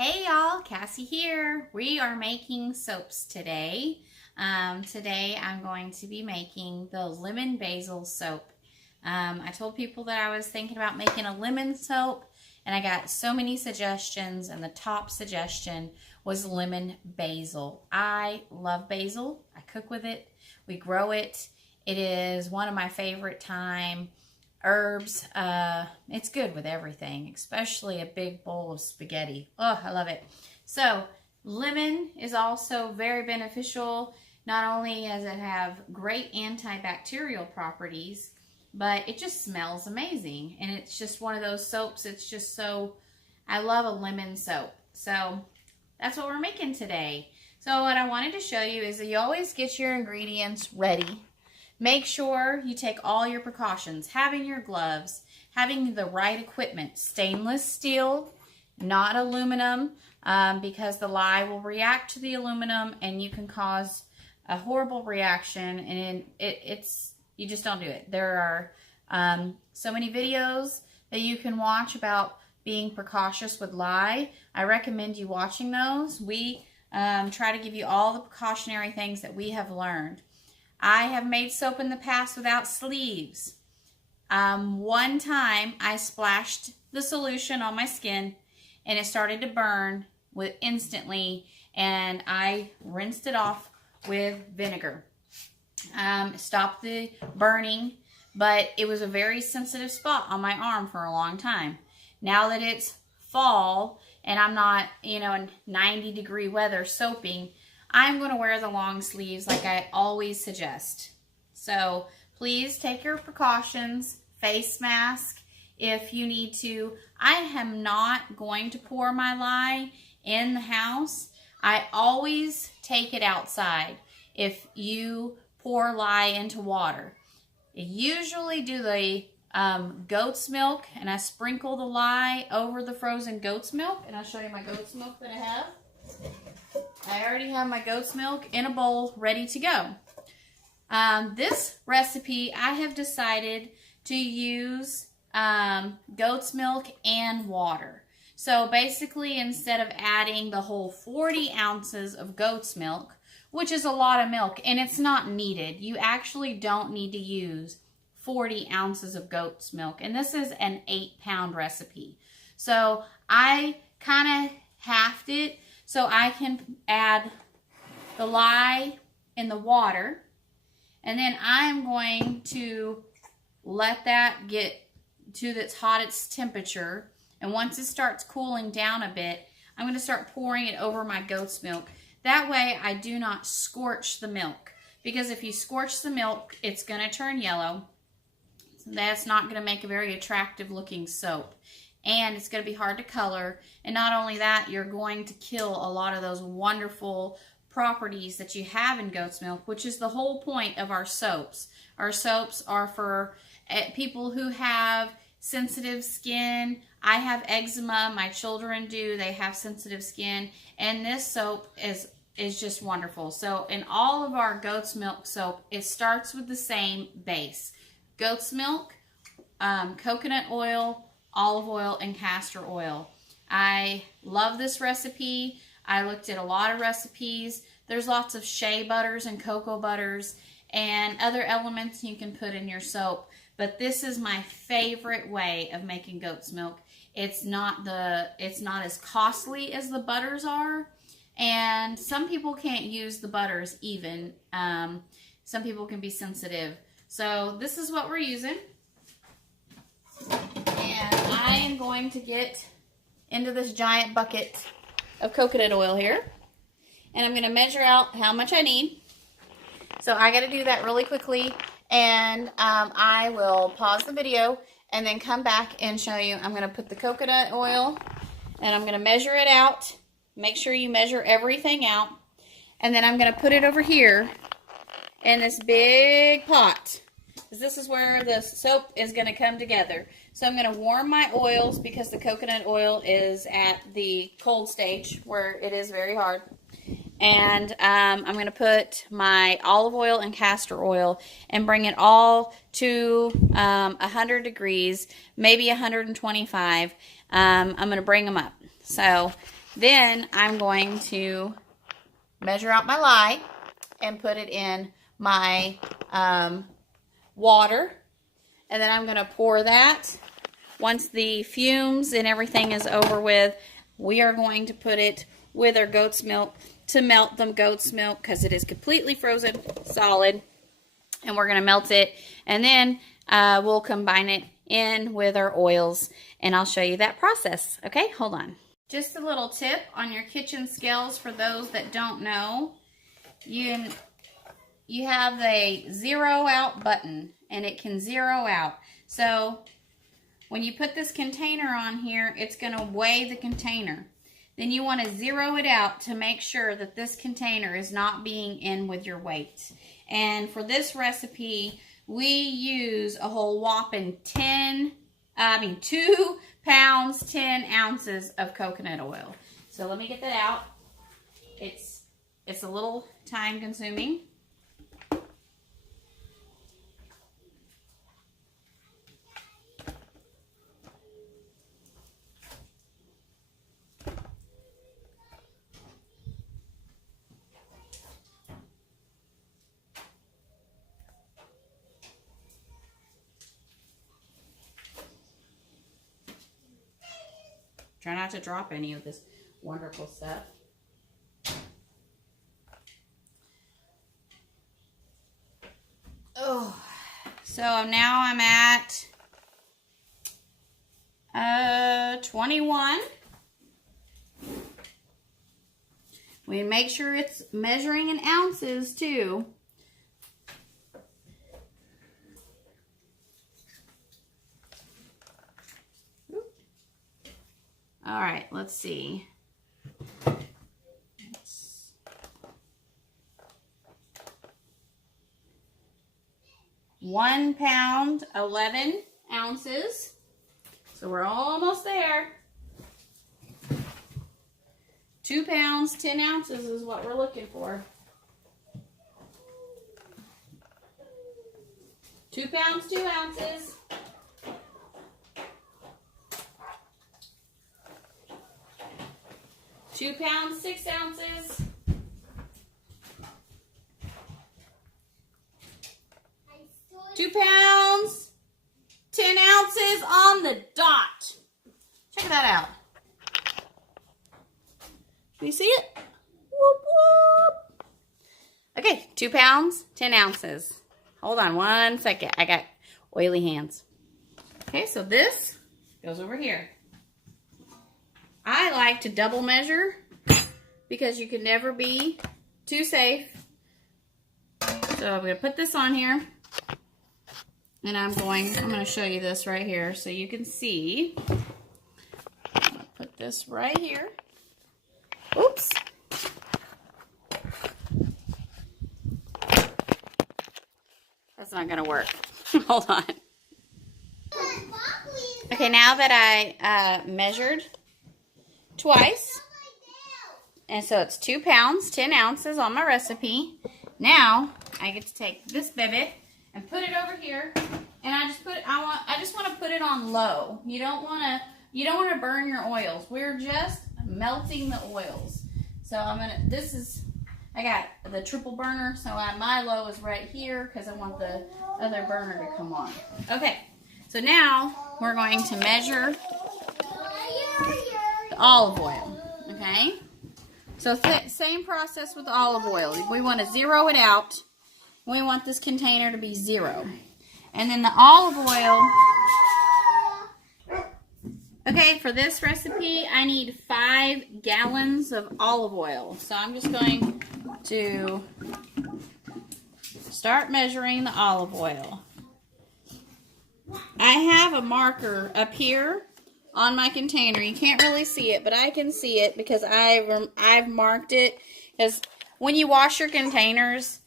Hey y'all, Cassie here. We are making soaps today. Today I'm going to be making the lemon basil soap. I told people that I was thinking about making a lemon soap and I got so many suggestions, and the top suggestion was lemon basil. I love basil. I cook with it. We grow it. It is one of my favorite herbs. It's good with everything, especially a big bowl of spaghetti. Oh, I love it. So lemon is also very beneficial. Not only does it have great antibacterial properties, but it just smells amazing. And it's just one of those soaps. It's just so, I love a lemon soap. So that's what we're making today. So what I wanted to show you is that you always get your ingredients ready. Make sure you take all your precautions, having your gloves, having the right equipment, stainless steel, not aluminum, because the lye will react to the aluminum and you can cause a horrible reaction, and you just don't do it. There are so many videos that you can watch about being precautious with lye. I recommend you watching those. We try to give you all the precautionary things that we have learned. I have made soap in the past without sleeves. One time I splashed the solution on my skin and it started to burn instantly, and I rinsed it off with vinegar. Stopped the burning, but it was a very sensitive spot on my arm for a long time. Now that it's fall and I'm not, in 90-degree weather soaping, I'm going to wear the long sleeves like I always suggest. So please take your precautions. Face mask if you need to. I am not going to pour my lye in the house. I always take it outside if you pour lye into water. I usually do the goat's milk, and I sprinkle the lye over the frozen goat's milk, and I'll show you my goat's milk that I have. I already have my goat's milk in a bowl ready to go. This recipe, I have decided to use goat's milk and water. So basically, instead of adding the whole 40 ounces of goat's milk, which is a lot of milk, and it's not needed. You actually don't need to use 40 ounces of goat's milk. And this is an 8-pound recipe. So I kind of halved it so I can add the lye in the water. And then I'm going to let that get to its hottest temperature. And once it starts cooling down a bit, I'm going to start pouring it over my goat's milk. That way I do not scorch the milk. Because if you scorch the milk, it's going to turn yellow. So that's not going to make a very attractive looking soap. And it's going to be hard to color. And not only that, you're going to kill a lot of those wonderful properties that you have in goat's milk, which is the whole point of our soaps. Our soaps are for people who have sensitive skin. I have eczema. My children do. They have sensitive skin. And this soap is just wonderful. So in all of our goat's milk soap, it starts with the same base. Goat's milk, coconut oil, olive oil, and castor oil. I love this recipe. I looked at a lot of recipes. There's lots of shea butters and cocoa butters and other elements you can put in your soap. But this is my favorite way of making goat's milk. It's not as costly as the butters are. And some people can't use the butters even. Some people can be sensitive. So this is what we're using. And I am going to get into this giant bucket of coconut oil here. And I'm going to measure out how much I need. So I got to do that really quickly. And I will pause the video and then come back and show you. I'm going to put the coconut oil and I'm going to measure it out. Make sure you measure everything out. And then I'm going to put it over here in this big pot. This is where the soap is going to come together. So I'm going to warm my oils because the coconut oil is at the cold stage where it is very hard. And I'm going to put my olive oil and castor oil and bring it all to 100 degrees, maybe 125. I'm going to bring them up. So Then I'm going to measure out my lye and put it in my water. And then I'm going to pour that. Once the fumes and everything is over with, we are going to put it with our goat's milk to melt the goat's milk because it is completely frozen solid. And we're going to melt it. And then we'll combine it in with our oils. And I'll show you that process. Okay, hold on. Just a little tip on your kitchen scales for those that don't know. You have a zero out button and it can zero out. So when you put this container on here, it's going to weigh the container. Then you want to zero it out to make sure that this container is not being in with your weight. And for this recipe, we use a whole whopping 2 pounds, 10 ounces of coconut oil. So let me get that out. It's a little time consuming. Try not to drop any of this wonderful stuff. Oh, so now I'm at 21. We make sure it's measuring in ounces too. All right, let's see. 1 pound, 11 ounces. So we're almost there. 2 pounds, 10 ounces is what we're looking for. 2 pounds, 2 ounces. 2 pounds, 6 ounces. 2 pounds, 10 ounces on the dot. Check that out. Can you see it? Whoop, whoop. Okay, 2 pounds, 10 ounces. Hold on 1 second. I got oily hands. Okay, so this goes over here. I like to double measure because you can never be too safe. So I'm going to put this on here. And I'm going to show you this right here so you can see. I'm going to put this right here. Oops. That's not going to work. Hold on. Okay, now that I measured twice, and so it's 2 pounds, 10 ounces on my recipe. Now I get to take this baby and put it over here, and I just want to put it on low. You don't want to burn your oils. We're just melting the oils. So I got the triple burner, so my low is right here because I want the other burner to come on. Okay, so now we're going to measure the olive oil. Okay, so same process with the olive oil. We want to zero it out. We want this container to be 0. And then the olive oil. Okay, for this recipe, I need 5 gallons of olive oil. So I'm just going to start measuring the olive oil. I have a marker up here on my container. You can't really see it, but I can see it because I've marked it. Because when you wash your containers,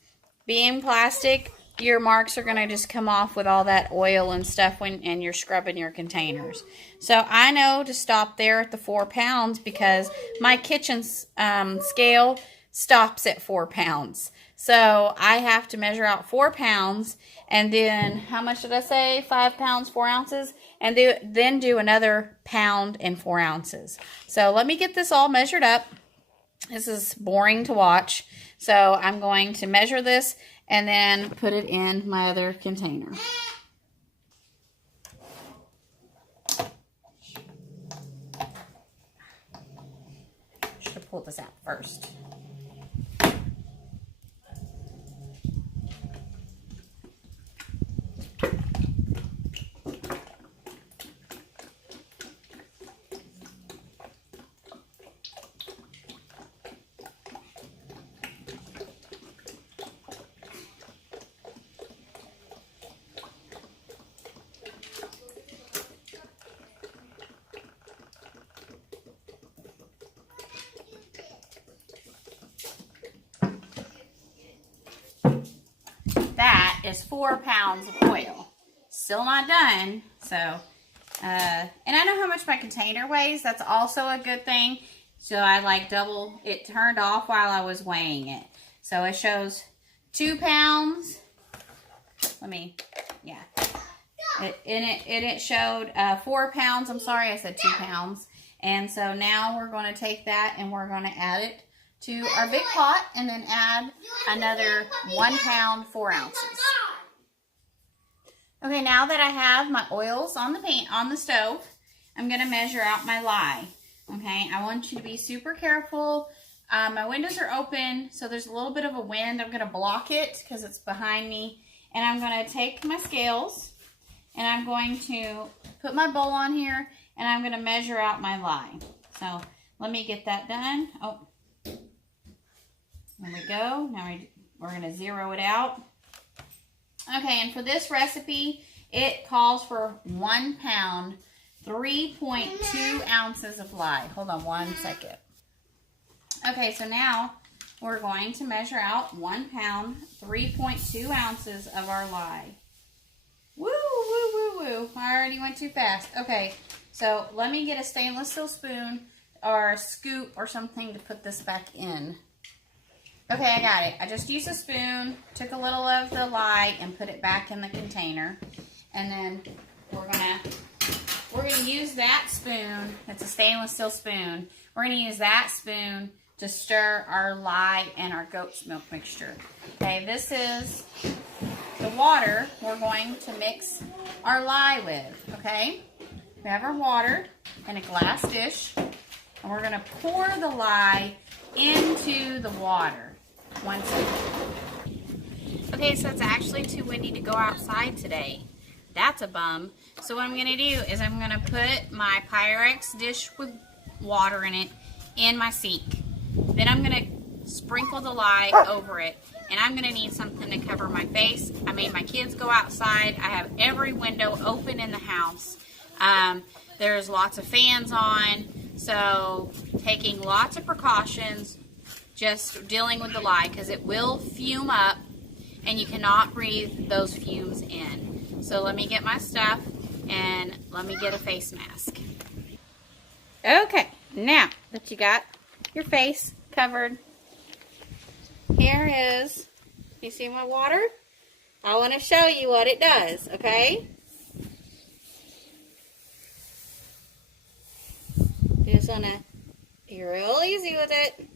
being plastic, your marks are going to just come off with all that oil and stuff and you're scrubbing your containers. So I know to stop there at the 4 pounds because my kitchen scale stops at 4 pounds. So I have to measure out 4 pounds, and then, how much did I say? 5 pounds, 4 ounces, and then do another pound and 4 ounces. So let me get this all measured up. This is boring to watch. So I'm going to measure this and then put it in my other container. Should have pulled this out first. That is 4 pounds of oil. Still not done. So, and I know how much my container weighs. That's also a good thing. So I like double, it turned off while I was weighing it. So it shows 2 pounds. Yeah. It showed 4 pounds. I'm sorry, I said 2 pounds. And so now we're going to take that and we're going to add it to our big pot, and then add another 1 pound, 4 ounces. Okay, now that I have my oils on the stove, I'm going to measure out my lye. Okay, I want you to be super careful. My windows are open, so there's a little bit of a wind. I'm going to block it because it's behind me. And I'm going to take my scales, and I'm going to put my bowl on here, and I'm going to measure out my lye. So let me get that done. Oh. There we go. Now we're going to zero it out. Okay, and for this recipe, it calls for 1 pound, 3.2 ounces of lye. Hold on 1 second. Okay, so now we're going to measure out 1 pound, 3.2 ounces of our lye. Woo, woo, woo, woo. I already went too fast. Okay, so let me get a stainless steel spoon or a scoop or something to put this back in. Okay, I got it. I just used a spoon, took a little of the lye, and put it back in the container. And then we're gonna use that spoon. It's a stainless steel spoon. We're gonna use that spoon to stir our lye and our goat's milk mixture. Okay, this is the water we're going to mix our lye with. Okay, we have our water in a glass dish, and we're gonna pour the lye into the water. 1 second. Okay, so it's actually too windy to go outside today. That's a bum. So what I'm going to do is I'm going to put my Pyrex dish with water in it in my sink. Then I'm going to sprinkle the lye over it. And I'm going to need something to cover my face. I made my kids go outside. I have every window open in the house. There's lots of fans on. So taking lots of precautions. Just dealing with the lye because it will fume up and you cannot breathe those fumes in. So let me get my stuff and let me get a face mask. Okay, now that you got your face covered, here is, you see my water? I want to show you what it does, okay? Just want to be real easy with it.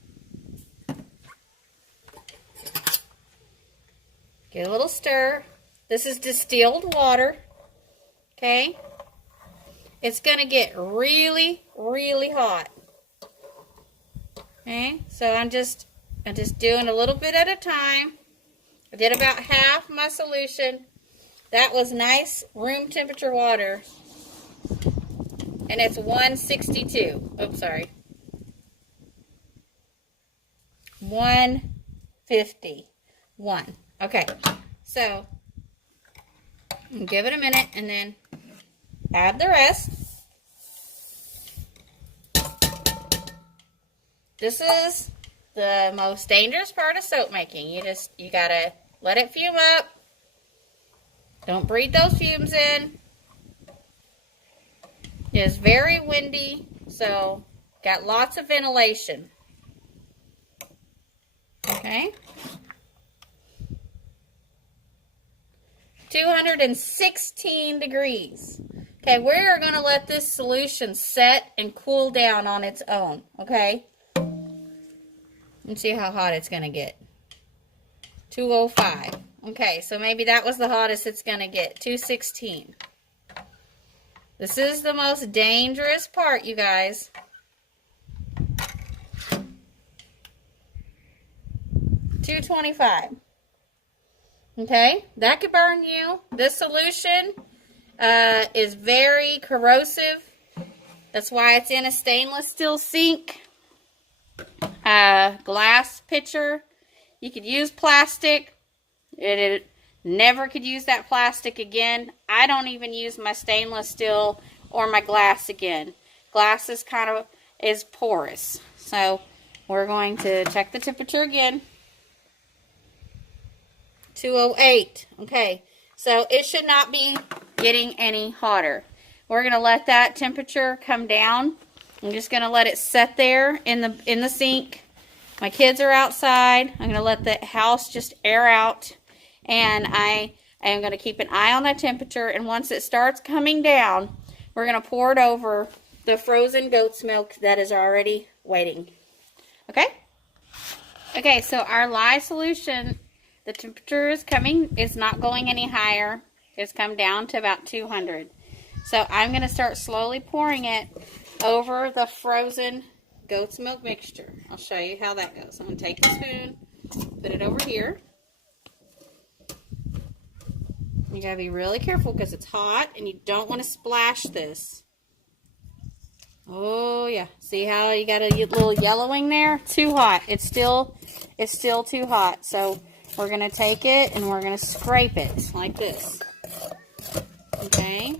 Get a little stir. This is distilled water, okay? It's going to get really, really hot. Okay, so I'm just doing a little bit at a time. I did about half my solution. That was nice room temperature water. And it's 162. Oops, sorry. 151. Okay, so give it a minute and then add the rest. This is the most dangerous part of soap making. You gotta let it fume up. Don't breathe those fumes in. It's very windy, so got lots of ventilation. Okay. 216 degrees. Okay, we're going to let this solution set and cool down on its own, okay? Let's see how hot it's going to get. 205. Okay, so maybe that was the hottest it's going to get. 216. This is the most dangerous part, you guys. 225. Okay, that could burn you. This solution is very corrosive. That's why it's in a stainless steel sink. Glass pitcher. You could use plastic. It never could use that plastic again. I don't even use my stainless steel or my glass again. Glass is porous. So we're going to check the temperature again. 208. Okay, so it should not be getting any hotter. We're going to let that temperature come down. I'm just going to let it set there in the sink. My kids are outside. I'm going to let the house just air out. And I am going to keep an eye on that temperature. And once it starts coming down, we're going to pour it over the frozen goat's milk that is already waiting. Okay? Okay, so our lye solution, the temperature is not going any higher. It's come down to about 200. So I'm going to start slowly pouring it over the frozen goat's milk mixture. I'll show you how that goes. I'm going to take the spoon, put it over here. You got to be really careful because it's hot and you don't want to splash this. Oh yeah, see how you got a little yellowing there? Too hot. It's still too hot. So we're going to take it and we're going to scrape it like this. Okay.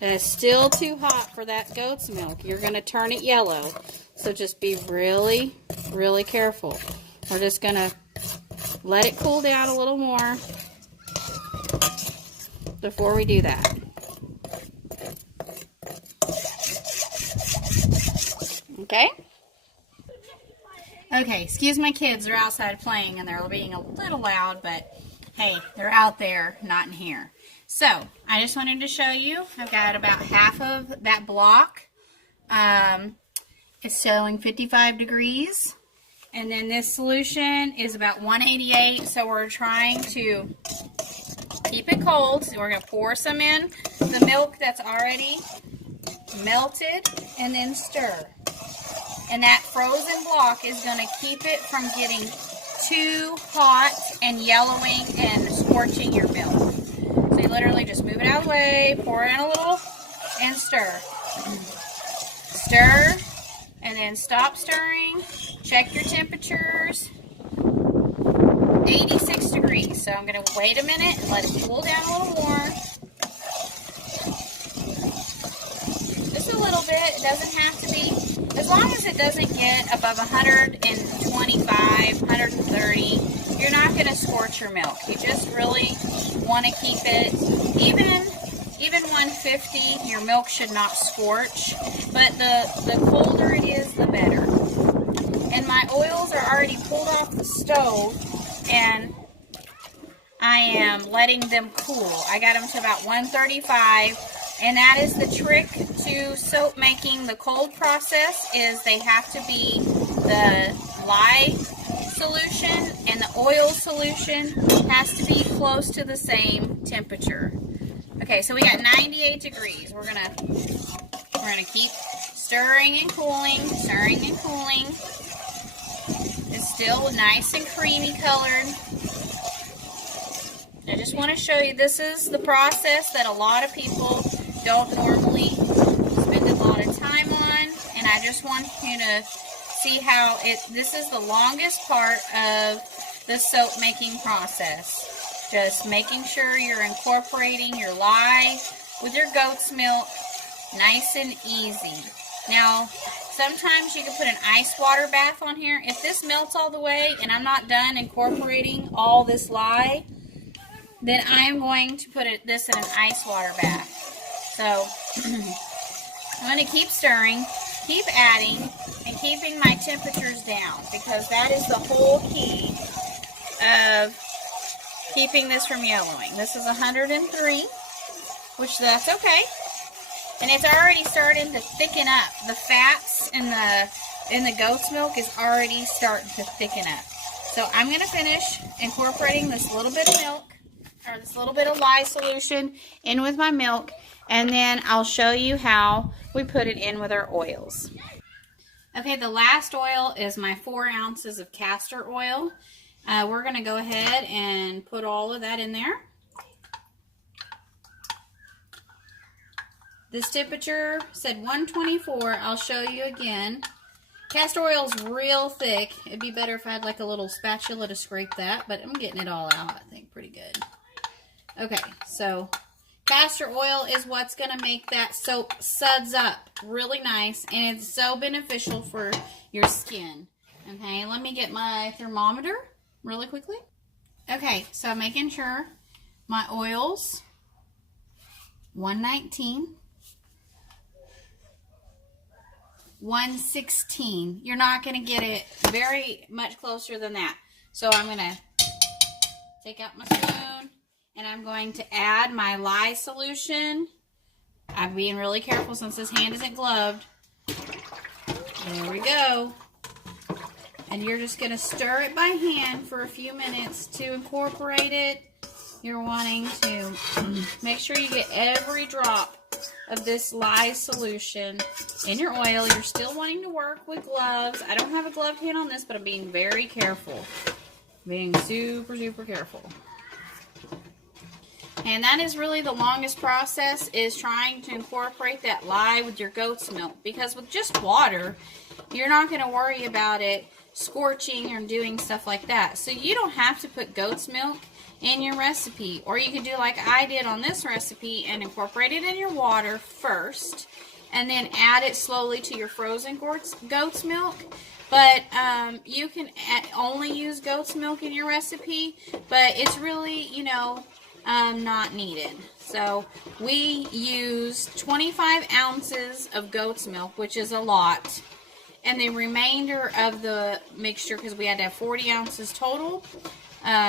It's still too hot for that goat's milk. You're going to turn it yellow. So just be really, really careful. We're just going to let it cool down a little more before we do that. Okay? Okay, excuse my kids. They're outside playing and they're being a little loud, but hey, they're out there, not in here. So, I just wanted to show you, I've got about half of that block. It's showing 55 degrees. And then this solution is about 188, so we're trying to keep it cold. So we're going to pour some in the milk that's already melted and then stir. And that frozen block is going to keep it from getting too hot and yellowing and scorching your milk. So you literally just move it out of the way, pour in a little, and stir. Stir, and then stop stirring. Check your temperatures. 86 degrees. So I'm going to wait a minute and let it cool down a little more. Just a little bit. It doesn't have to be, as long as it doesn't get above 125, 130, you're not going to scorch your milk. You just really want to keep it, even 150, your milk should not scorch, but the colder it is, the better. And my oils are already pulled off the stove, and I am letting them cool. I got them to about 135, and that is the trick to soap making. The cold process is they have to be the lye solution and the oil solution has to be close to the same temperature. Okay, so we got 98 degrees. We're gonna keep stirring and cooling, stirring and cooling. It's still nice and creamy colored. I just want to show you, this is the process that a lot of people don't normally spend a lot of time on, and I just want you to see how this is the longest part of the soap making process. Just making sure you're incorporating your lye with your goat's milk nice and easy. Now, sometimes you can put an ice water bath on here. If this melts all the way and I'm not done incorporating all this lye, then I'm going to put this in an ice water bath. So, I'm going to keep stirring, keep adding, and keep keeping my temperatures down because that is the whole key of keeping this from yellowing. This is 103, which that's okay. And it's already starting to thicken up. The fats in the goat's milk is already starting to thicken up. So I'm going to finish incorporating this little bit of milk, or this little bit of lye solution in with my milk, and then I'll show you how we put it in with our oils. Okay, the last oil is my 4 ounces of castor oil. We're going to go ahead and put all of that in there. This temperature said 124. I'll show you again. Castor oil's real thick. It'd be better if I had like a little spatula to scrape that, but I'm getting it all out, I think, pretty good. Okay, so castor oil is what's going to make that soap suds up really nice, and it's so beneficial for your skin. Okay, let me get my thermometer really quickly. Okay, so I'm making sure my oils, 119. 116. You're not going to get it very much closer than that. So I'm going to take out my spoon and I'm going to add my lye solution. I'm being really careful since this hand isn't gloved. There we go. And you're just going to stir it by hand for a few minutes to incorporate it. You're wanting to make sure you get every drop of this lye solution in your oil. You're still wanting to work with gloves. I don't have a gloved hand on this, but I'm being very careful. Being super, super careful. And that is really the longest process, is trying to incorporate that lye with your goat's milk. Because with just water, you're not going to worry about it scorching or doing stuff like that. So you don't have to put goat's milk in your recipe, or you could do like I did on this recipe and incorporate it in your water first and then add it slowly to your frozen goat's milk. But you can only use goat's milk in your recipe, but it's really, you know, not needed. So we use 25 ounces of goat's milk, which is a lot, and the remainder of the mixture, because we had to have 40 ounces total,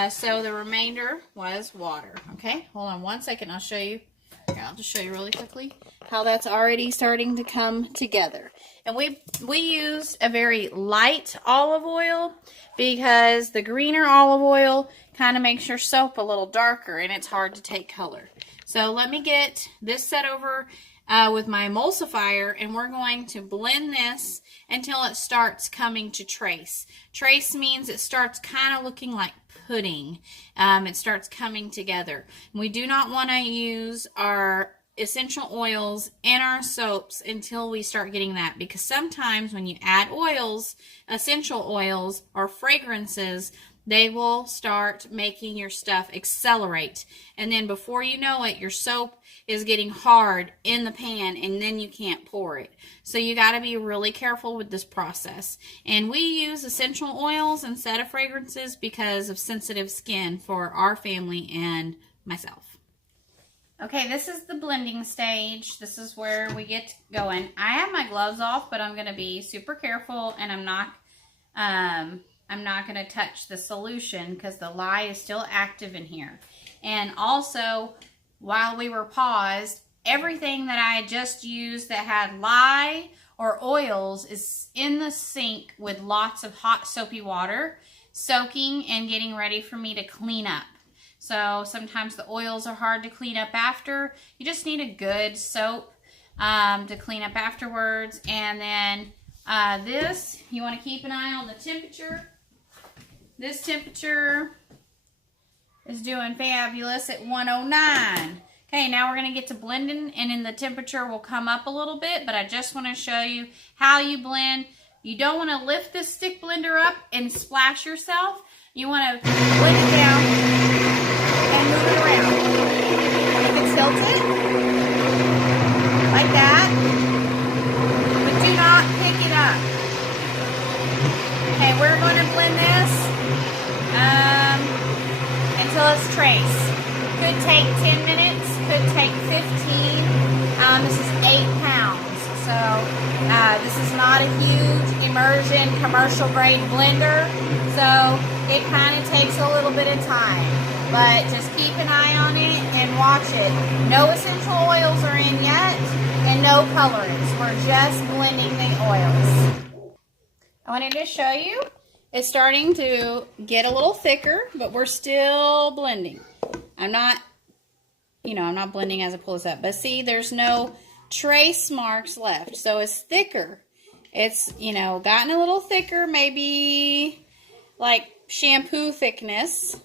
so the remainder was water. Okay, hold on one second. I'll show you. Here, I'll just show you really quickly how that's already starting to come together. And we used a very light olive oil because the greener olive oil kind of makes your soap a little darker and it's hard to take color. So let me get this set over with my emulsifier, and we're going to blend this until it starts coming to trace. Trace means it starts kind of looking like pudding. It starts coming together. We do not want to use our essential oils in our soaps until we start getting that, because sometimes when you add oils, essential oils or fragrances, they will start making your stuff accelerate, and then before you know it, your soap is getting hard in the pan, and then you can't pour it. So you got to be really careful with this process. And we use essential oils instead of fragrances because of sensitive skin for our family and myself. Okay, this is the blending stage. This is where we get going. I have my gloves off, but I'm going to be super careful, and I'm not going to touch the solution because the lye is still active in here. And also, while we were paused, everything that I just used that had lye or oils is in the sink with lots of hot soapy water, soaking and getting ready for me to clean up. So sometimes the oils are hard to clean up after. You just need a good soap to clean up afterwards. And then this, you want to keep an eye on the temperature. This temperature is doing fabulous at 109. Okay, now we're going to get to blending, and then the temperature will come up a little bit, but I just want to show you how you blend. You don't want to lift this stick blender up and splash yourself. You want to blend it down and move it around. You can tilt it like that, but do not pick it up. Okay, we're going to blend this until it's trace. Could take 10 minutes, could take 15. This is 8 pounds, so this is not a huge version commercial grade blender, so it kind of takes a little bit of time. But just keep an eye on it and watch it. No essential oils are in yet, and no colorants. We're just blending the oils. I wanted to show you, it's starting to get a little thicker, but we're still blending. I'm not blending as I pull this up, but see, there's no trace marks left, so it's thicker. It's, gotten a little thicker, maybe like shampoo thickness,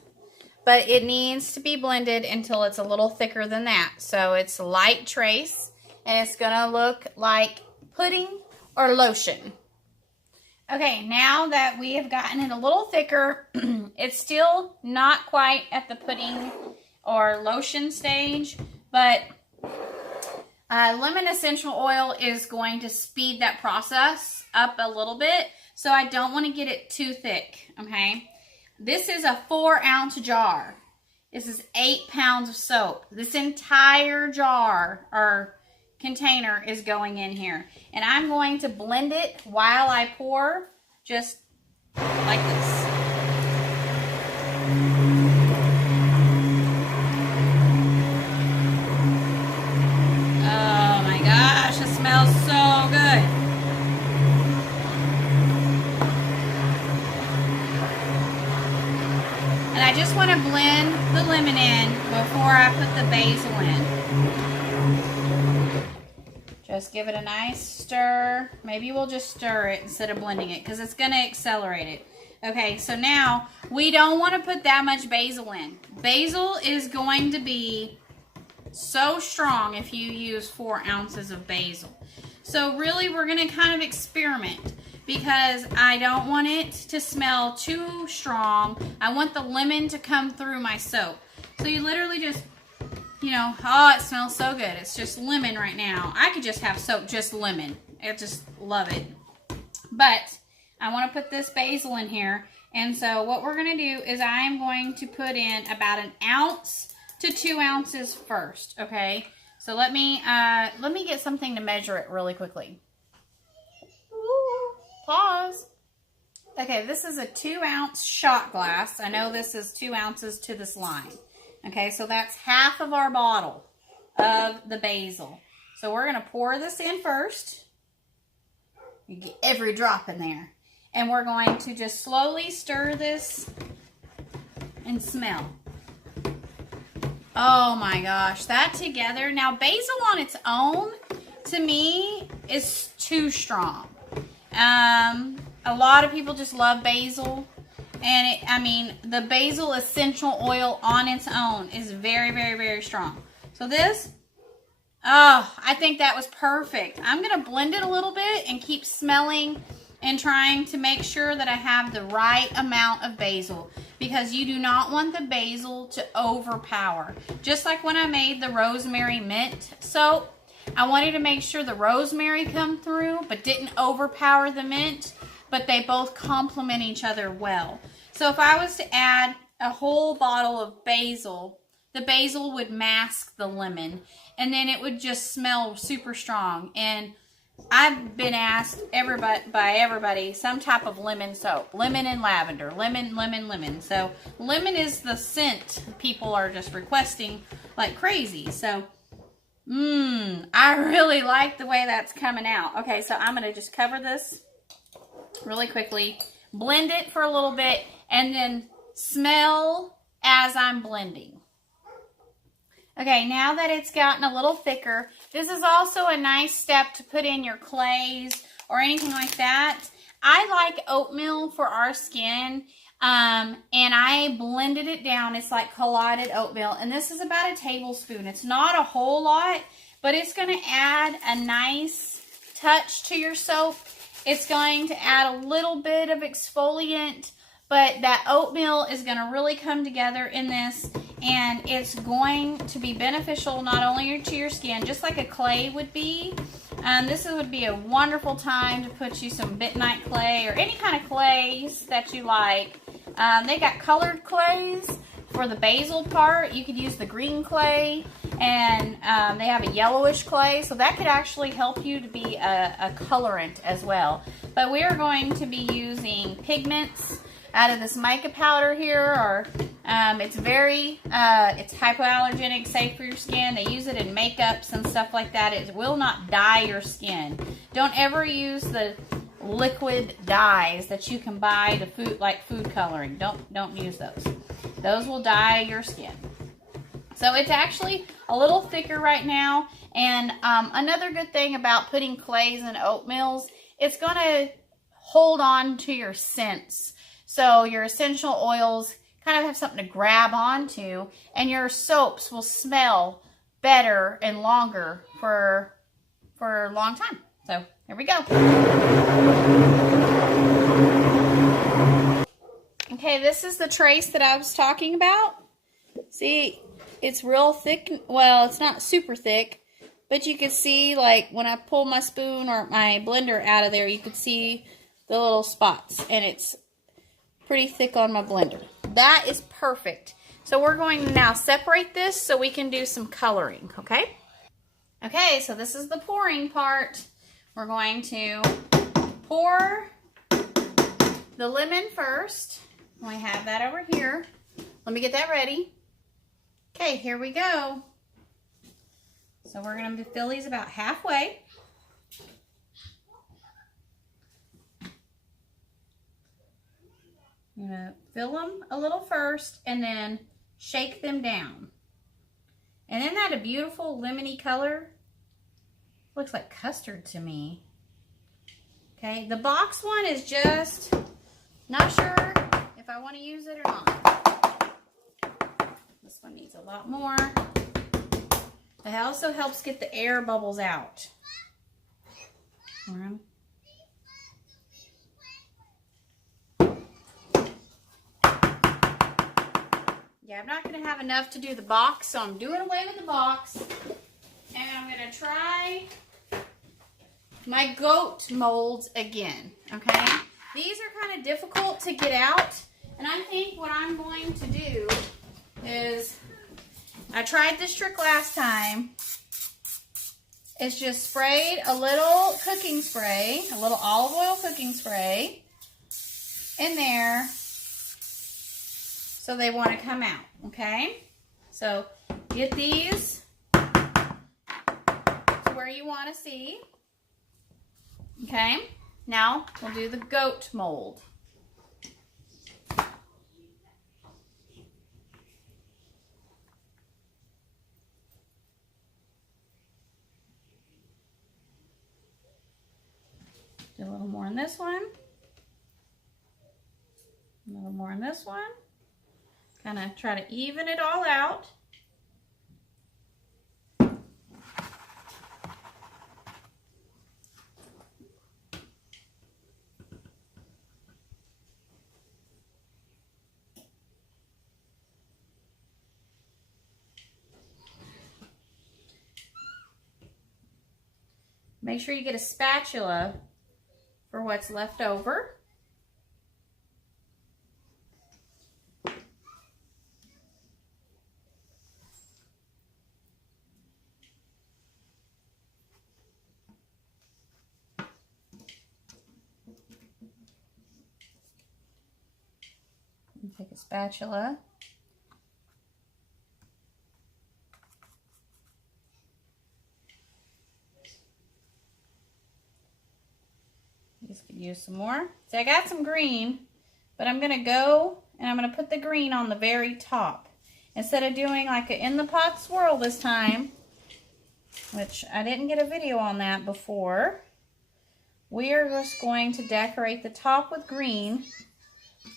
but it needs to be blended until it's a little thicker than that. So it's light trace, and it's gonna look like pudding or lotion. Okay, now that we have gotten it a little thicker, it's still not quite at the pudding or lotion stage, but lemon essential oil is going to speed that process up a little bit, so I don't want to get it too thick, okay? This is a 4-ounce jar. This is 8 pounds of soap. This entire jar or container is going in here. And I'm going to blend it while I pour, just like this. Oh my gosh, it smells so good. And I just want to blend the lemon in before I put the basil in. Just give it a nice stir. Maybe we'll just stir it instead of blending it because it's going to accelerate it. Okay, so now we don't want to put that much basil in. Basil is going to be so strong if you use 4 ounces of basil. So really we're going to kind of experiment, because I don't want it to smell too strong. I want the lemon to come through my soap. So you literally just, oh, it smells so good. It's just lemon right now. I could just have soap just lemon. I just love it. But I want to put this basil in here. And so what we're going to do is I'm going to put in about 1 ounce to 2 ounces first, okay? So let me get something to measure it really quickly. Pause. Okay, this is a 2-ounce shot glass. I know this is 2 ounces to this line. Okay, so that's half of our bottle of the basil. So we're going to pour this in first. You get every drop in there. And we're going to just slowly stir this and smell. Oh my gosh, that together. Now basil on its own, to me, is too strong. A lot of people just love basil, and the basil essential oil on its own is very, very, very strong. So this, I think that was perfect. I'm going to blend it a little bit and keep smelling and trying to make sure that I have the right amount of basil, because you do not want the basil to overpower. Just like when I made the rosemary mint soap, I wanted to make sure the rosemary come through but didn't overpower the mint, but they both complement each other well. So if I was to add a whole bottle of basil, the basil would mask the lemon, and then it would just smell super strong. And I've been asked by everybody some type of lemon soap. Lemon and lavender. Lemon, lemon, lemon. So lemon is the scent people are just requesting like crazy. So I really like the way that's coming out. Okay, so I'm going to just cover this really quickly, blend it for a little bit, and then smell as I'm blending. Okay, now that it's gotten a little thicker, this is also a nice step to put in your clays or anything like that. I like oatmeal for our skin, and I blended it down. It's like collided oatmeal, and this is about a tablespoon. It's not a whole lot, but it's going to add a nice touch to your soap. It's going to add a little bit of exfoliant, but that oatmeal is going to really come together in this, and it's going to be beneficial not only to your skin, just like a clay would be. This would be a wonderful time to put you some bentonite clay or any kind of clays that you like. They got colored clays for the basil part. You could use the green clay. and they have a yellowish clay, so that could actually help you to be a colorant as well. But we are going to be using pigments out of this mica powder here, or it's hypoallergenic, safe for your skin. They use it in makeups and stuff like that. It will not dye your skin. Don't ever use the liquid dyes that you can buy the food, like food coloring. Don't use those. Those will dye your skin. So it's actually a little thicker right now. And another good thing about putting clays in oatmeals, it's going to hold on to your scents. So your essential oils kind of have something to grab onto, and your soaps will smell better and longer for a long time. So here we go. Okay, this is the trace that I was talking about. See, it's real thick. Well, it's not super thick, but you can see, like, when I pull my spoon or my blender out of there, you can see the little spots, and it's pretty thick on my blender. That is perfect. So we're going to now separate this so we can do some coloring, okay? Okay, so this is the pouring part. We're going to pour the lemon first. We have that over here. Let me get that ready. Okay, here we go. So we're going to fill these about halfway. I'm going to fill them a little first and then shake them down. And isn't that a beautiful lemony color? Looks like custard to me. Okay, the box one is just not sure if I want to use it or not. This one needs a lot more. It also helps get the air bubbles out. Yeah, I'm not going to have enough to do the box, so I'm doing away with the box. And I'm going to try my goat molds again, okay? These are kind of difficult to get out, and I think what I'm going to do is, I tried this trick last time. It's just sprayed a little cooking spray, a little olive oil cooking spray in there, so they want to come out, okay? So get these to where you want to see, okay? Now we'll do the goat mold. Do a little more in this one. A little more in this one. Kind of try to even it all out. Make sure you get a spatula for what's left over. Take a spatula. Just could use some more. So I got some green, but I'm gonna go and I'm gonna put the green on the very top. Instead of doing like an in the pot swirl this time, which I didn't get a video on that before, we are just going to decorate the top with green.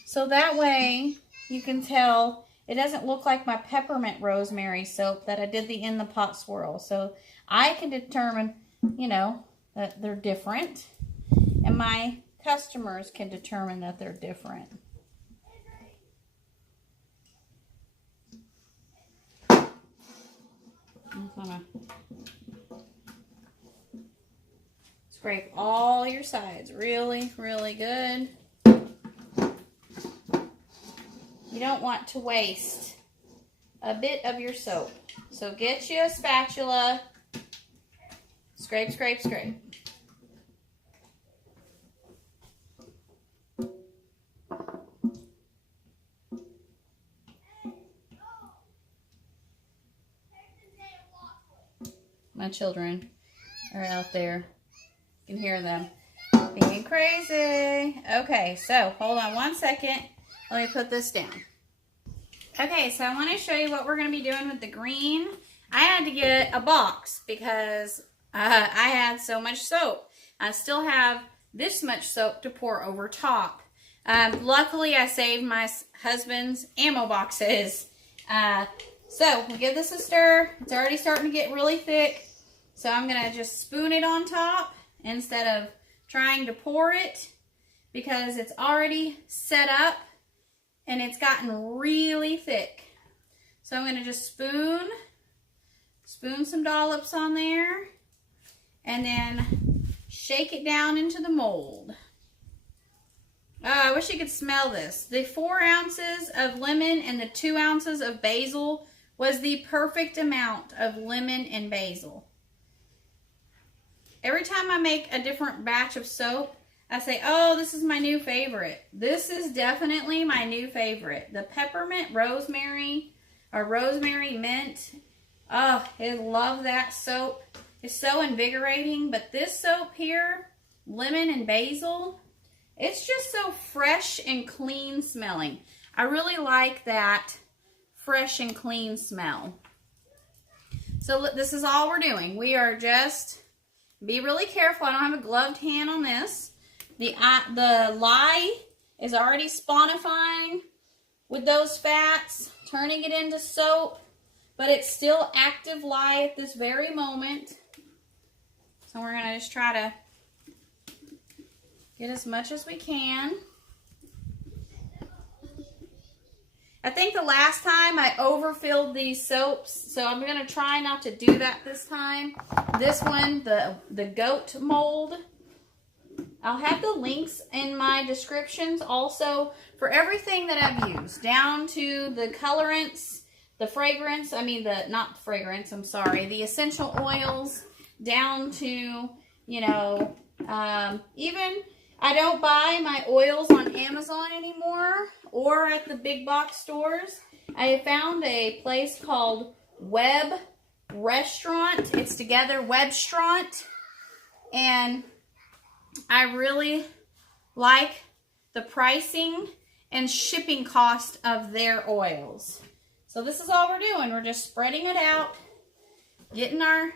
So that way you can tell it doesn't look like my peppermint rosemary soap that I did the in the pot swirl. So I can determine, you know, that they're different. And my customers can determine that they're different. I'm gonna scrape all your sides really, really good. You don't want to waste a bit of your soap. So get you a spatula. Scrape, scrape, scrape. My children are out there. You can hear them being crazy. Okay, so hold on one second. Let me put this down. Okay, so I want to show you what we're going to be doing with the green. I had to get a box because I had so much soap. I still have this much soap to pour over top. Luckily, I saved my husband's ammo boxes. So we'll give this a stir. It's already starting to get really thick. So I'm going to just spoon it on top instead of trying to pour it because it's already set up and it's gotten really thick. So I'm going to just spoon some dollops on there and then shake it down into the mold. Oh, I wish you could smell this. The 4 ounces of lemon and the 2 ounces of basil was the perfect amount of lemon and basil. Every time I make a different batch of soap, I say, oh, this is my new favorite. This is definitely my new favorite. The peppermint rosemary or rosemary mint. Oh, I love that soap. It's so invigorating. But this soap here, lemon and basil, it's just so fresh and clean smelling. I really like that fresh and clean smell. So this is all we're doing. We are just, be really careful. I don't have a gloved hand on this. The lye is already spawnifying with those fats, turning it into soap, but it's still active lye at this very moment. So we're gonna just try to get as much as we can. I think the last time I overfilled these soaps, so I'm going to try not to do that this time. This one, the goat mold, I'll have the links in my descriptions also for everything that I've used, down to the colorants, the fragrance, the essential oils, down to, you know, even I don't buy my oils on Amazon anymore or at the big box stores. I have found a place called Web Restaurant. It's together, Webstraunt. And I really like the pricing and shipping cost of their oils. So this is all we're doing. We're just spreading it out, getting our...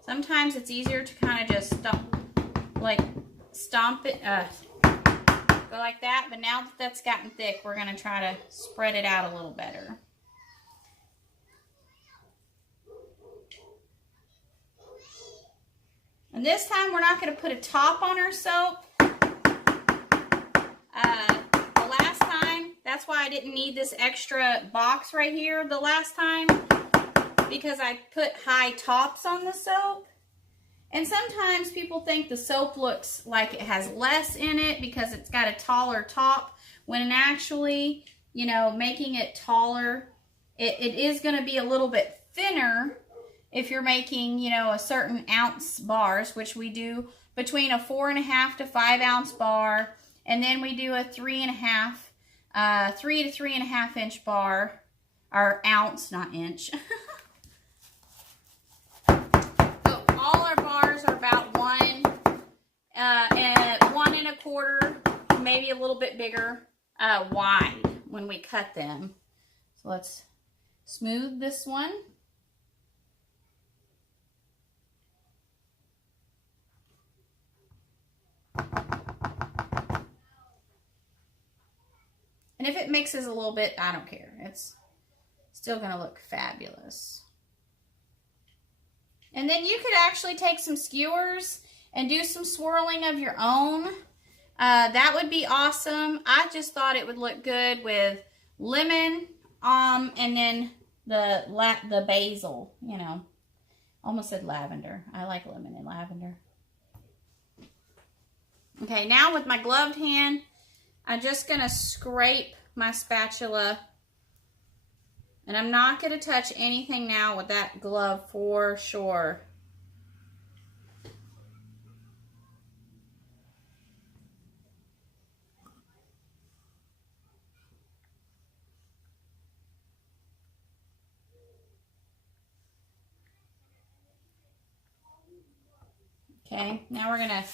Sometimes it's easier to kind of just stomp it, go like that. But now that that's gotten thick, we're going to try to spread it out a little better. And this time we're not going to put a top on our soap. The last time, that's why I didn't need this extra box right here the last time, because I put high tops on the soap. And sometimes people think the soap looks like it has less in it because it's got a taller top, when actually, you know, making it taller, it is going to be a little bit thinner if you're making, you know, a certain ounce bars, which we do between a 4.5 to 5 ounce bar, and then we do a 3 to 3.5 inch bar, or ounce, not inch. So all our bars are about 1 and 1.25, maybe a little bit bigger, wide when we cut them. So let's smooth this one. And if it mixes a little bit, I don't care. It's still going to look fabulous. And then you could actually take some skewers and do some swirling of your own. That would be awesome. I just thought it would look good with lemon, and then the basil, you know. Almost said lavender. I like lemon and lavender. Okay, now with my gloved hand, I'm just going to scrape my spatula And I'm not going to touch anything now with that glove for sure. Okay, now we're going to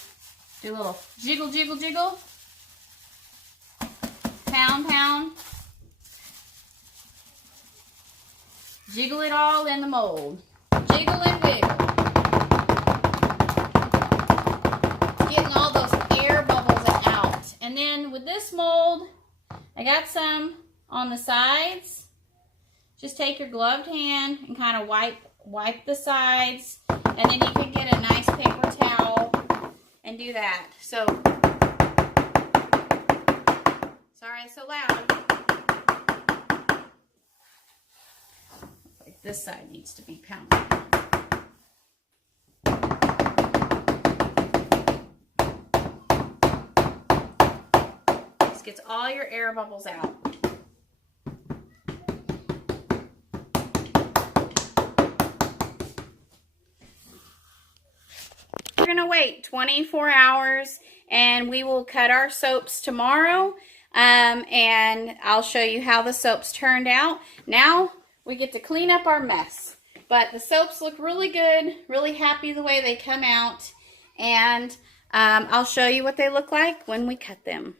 do a little jiggle, jiggle, jiggle. Pound, pound. Jiggle it all in the mold. Jiggle and wiggle. Getting all those air bubbles out. And then with this mold, I got some on the sides. Just take your gloved hand and kind of wipe the sides. And then you can get a nice paper towel and do that. So, sorry it's so loud. Like this side needs to be pounded. This gets all your air bubbles out. We're going to wait 24 hours and we will cut our soaps tomorrow, and I'll show you how the soaps turned out. Now we get to clean up our mess, but the soaps look really good, really happy the way they come out, and I'll show you what they look like when we cut them.